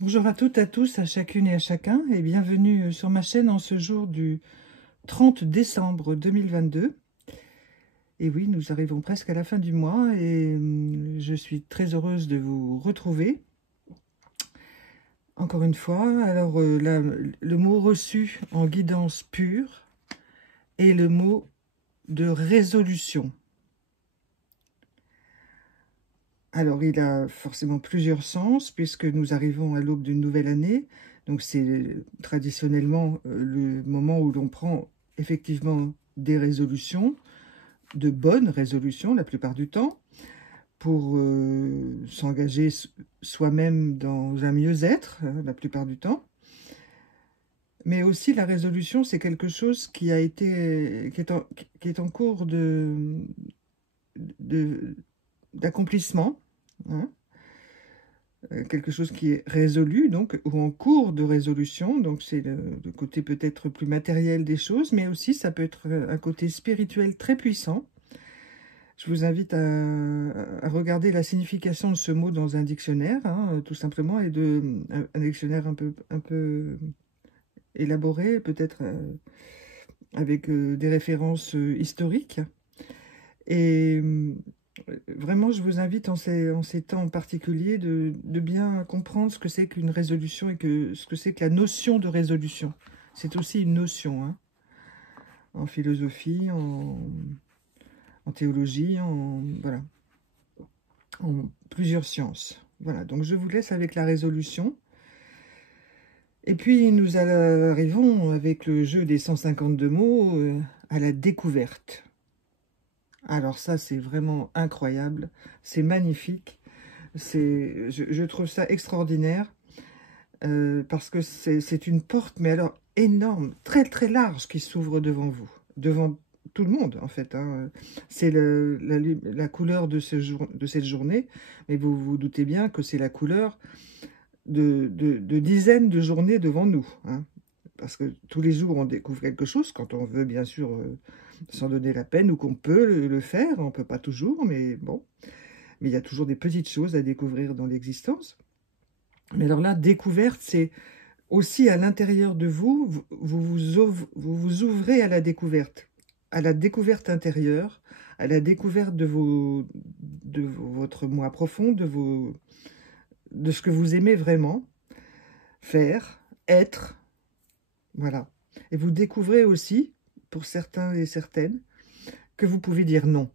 Bonjour à toutes, à tous, à chacune et à chacun, et bienvenue sur ma chaîne en ce jour du 30 décembre 2022. Et oui, nous arrivons presque à la fin du mois et je suis très heureuse de vous retrouver. Encore une fois, alors là, le mot reçu en guidance pure est le mot de résolution. Alors, il a forcément plusieurs sens, puisque nous arrivons à l'aube d'une nouvelle année. Donc, c'est traditionnellement le moment où l'on prend effectivement des résolutions, de bonnes résolutions la plupart du temps, pour s'engager soi-même dans un mieux-être, la plupart du temps. Mais aussi, la résolution, c'est quelque chose qui est en cours d'accomplissement, hein. Quelque chose qui est résolu, donc, ou en cours de résolution. Donc, c'est le côté peut-être plus matériel des choses, mais aussi ça peut être un côté spirituel très puissant. Je vous invite à regarder la signification de ce mot dans un dictionnaire, hein, tout simplement, et un dictionnaire un peu élaboré, peut-être avec des références historiques. Et vraiment, je vous invite en ces temps particuliers de bien comprendre ce que c'est qu'une résolution et ce que c'est que la notion de résolution. C'est aussi une notion, hein, en philosophie, en théologie, voilà, en plusieurs sciences. Voilà, donc je vous laisse avec la résolution. Et puis, nous arrivons avec le jeu des 152 mots à la découverte. Alors ça, c'est vraiment incroyable, c'est magnifique, je trouve ça extraordinaire, parce que c'est une porte, mais alors énorme, très très large, qui s'ouvre devant vous, devant tout le monde en fait, hein. C'est la couleur de cette journée, mais vous vous doutez bien que c'est la couleur de dizaines de journées devant nous, hein. Parce que tous les jours, on découvre quelque chose, quand on veut, bien sûr, s'en donner la peine, ou qu'on peut le faire. On ne peut pas toujours, mais bon. Mais il y a toujours des petites choses à découvrir dans l'existence. Mais alors là, découverte, c'est aussi à l'intérieur de vous, vous vous ouvrez à la découverte intérieure, à la découverte de votre moi profond, de ce que vous aimez vraiment faire, être. Voilà. Et vous découvrez aussi, pour certains et certaines, que vous pouvez dire non.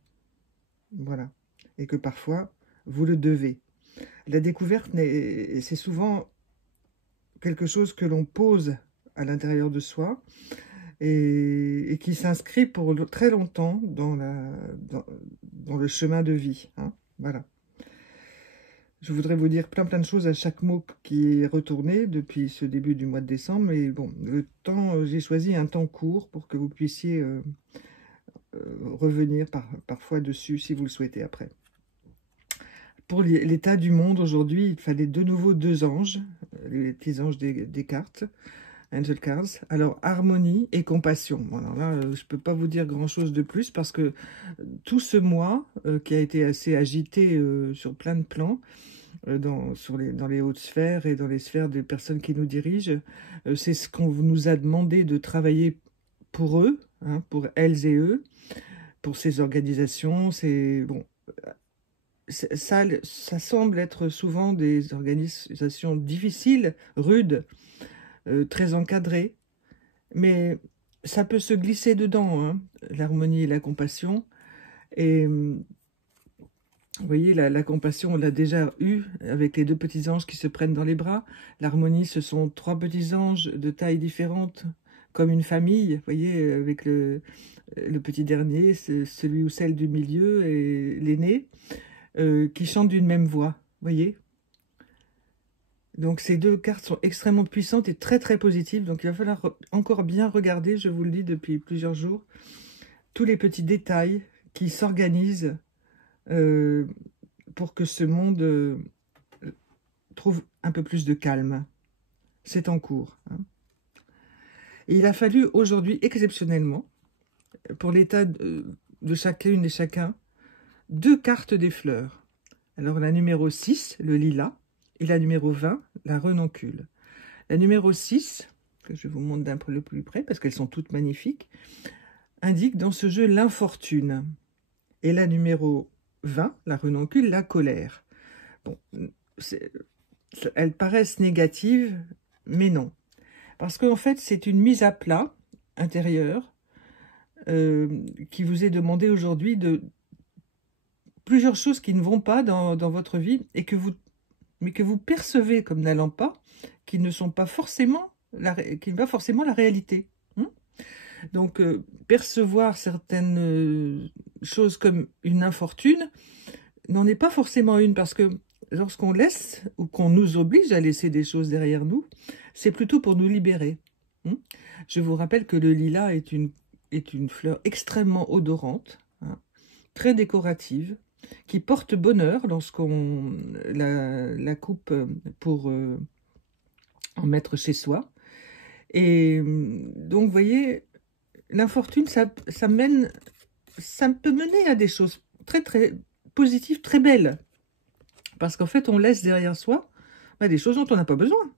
Voilà. Et que parfois, vous le devez. La découverte, c'est souvent quelque chose que l'on pose à l'intérieur de soi et qui s'inscrit pour très longtemps dans le chemin de vie, hein. Voilà. Je voudrais vous dire plein de choses à chaque mot qui est retourné depuis ce début du mois de décembre. Mais bon, j'ai choisi un temps court pour que vous puissiez revenir parfois dessus si vous le souhaitez après. Pour l'état du monde aujourd'hui, il fallait de nouveau deux anges, les petits anges des cartes, Angel Cards. Alors, harmonie et compassion. Bon, alors là, je ne peux pas vous dire grand-chose de plus parce que tout ce mois, qui a été assez agité sur plein de plans, dans les hautes sphères et dans les sphères des personnes qui nous dirigent, c'est ce qu'on nous a demandé de travailler pour eux, hein, pour elles et eux, pour ces organisations. Bon, ça semble être souvent des organisations difficiles, rudes, très encadrées, mais ça peut se glisser dedans, hein, l'harmonie et la compassion. Et vous voyez, la compassion, on l'a déjà eu avec les deux petits anges qui se prennent dans les bras. L'harmonie, ce sont trois petits anges de taille différente, comme une famille, vous voyez, avec le petit dernier, celui ou celle du milieu et l'aîné, qui chantent d'une même voix, vous voyez. Donc ces deux cartes sont extrêmement puissantes et très très positives. Donc il va falloir encore bien regarder, je vous le dis depuis plusieurs jours, tous les petits détails qui s'organisent pour que ce monde trouve un peu plus de calme. C'est en cours, hein. Et il a fallu aujourd'hui, exceptionnellement, pour l'état de chacune et chacun, deux cartes des fleurs. Alors la numéro 6, le lilas, et la numéro 20, la renoncule. La numéro 6, que je vous montre d'un peu plus près, parce qu'elles sont toutes magnifiques, indique dans ce jeu l'infortune. Et la numéro 20, la renoncule, la colère. Bon, elles paraissent négatives, mais non. Parce qu'en fait, c'est une mise à plat intérieure qui vous est demandée aujourd'hui de plusieurs choses qui ne vont pas dans votre vie et que vous percevez comme n'allant pas, qui ne sont pas forcément qui n'est pas forcément la réalité. Donc, percevoir certaines choses comme une infortune n'en est pas forcément une, parce que lorsqu'on laisse ou qu'on nous oblige à laisser des choses derrière nous, c'est plutôt pour nous libérer. Je vous rappelle que le lilas est une fleur extrêmement odorante, très décorative, qui porte bonheur lorsqu'on la coupe pour en mettre chez soi. Et donc, vous voyez, l'infortune, ça peut mener à des choses très, très positives, très belles. Parce qu'en fait, on laisse derrière soi des choses dont on n'a pas besoin.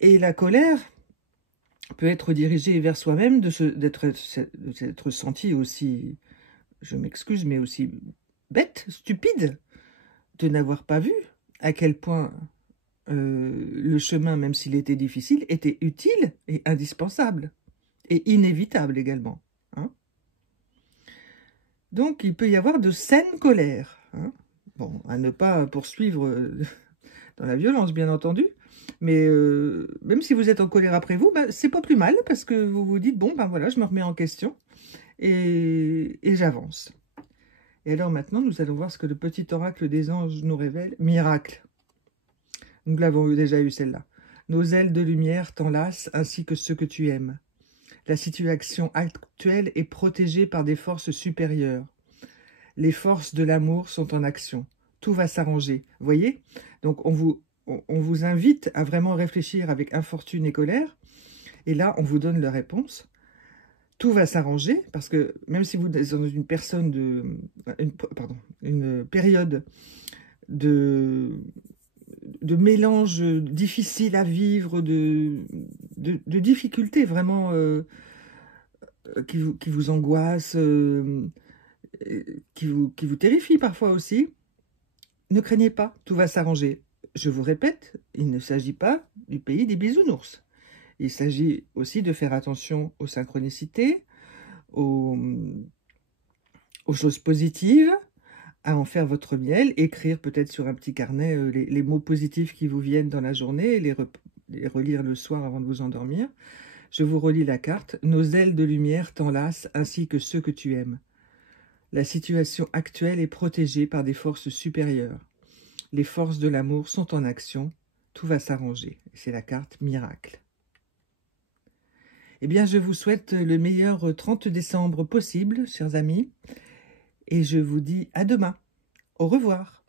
Et la colère peut être dirigée vers soi-même, d'être senti aussi, je m'excuse, mais aussi bête, stupide, de n'avoir pas vu à quel point le chemin, même s'il était difficile, était utile et indispensable, et inévitable également. Donc, il peut y avoir de saines colères. Bon, à ne pas poursuivre dans la violence, bien entendu, mais même si vous êtes en colère après vous, c'est pas plus mal, parce que vous vous dites, bon, voilà, je me remets en question, et j'avance. Et alors maintenant, nous allons voir ce que le petit oracle des anges nous révèle. Miracle. Nous l'avons déjà eu celle-là. Nos ailes de lumière t'enlacent ainsi que ceux que tu aimes. La situation actuelle est protégée par des forces supérieures. Les forces de l'amour sont en action. Tout va s'arranger. Voyez? Donc, on vous invite à vraiment réfléchir avec infortune et colère. Et là, on vous donne la réponse. Tout va s'arranger, parce que même si vous êtes dans une période de mélange difficile à vivre, de difficultés vraiment qui vous angoissent, qui vous terrifient parfois aussi, ne craignez pas, tout va s'arranger. Je vous répète, il ne s'agit pas du pays des bisounours. Il s'agit aussi de faire attention aux synchronicités, aux choses positives, à en faire votre miel, écrire peut-être sur un petit carnet les mots positifs qui vous viennent dans la journée, et les relire le soir avant de vous endormir. Je vous relis la carte. Nos ailes de lumière t'enlacent ainsi que ceux que tu aimes. La situation actuelle est protégée par des forces supérieures. Les forces de l'amour sont en action. Tout va s'arranger. C'est la carte miracle. Eh bien, je vous souhaite le meilleur 30 décembre possible, chers amis. Et je vous dis à demain. Au revoir.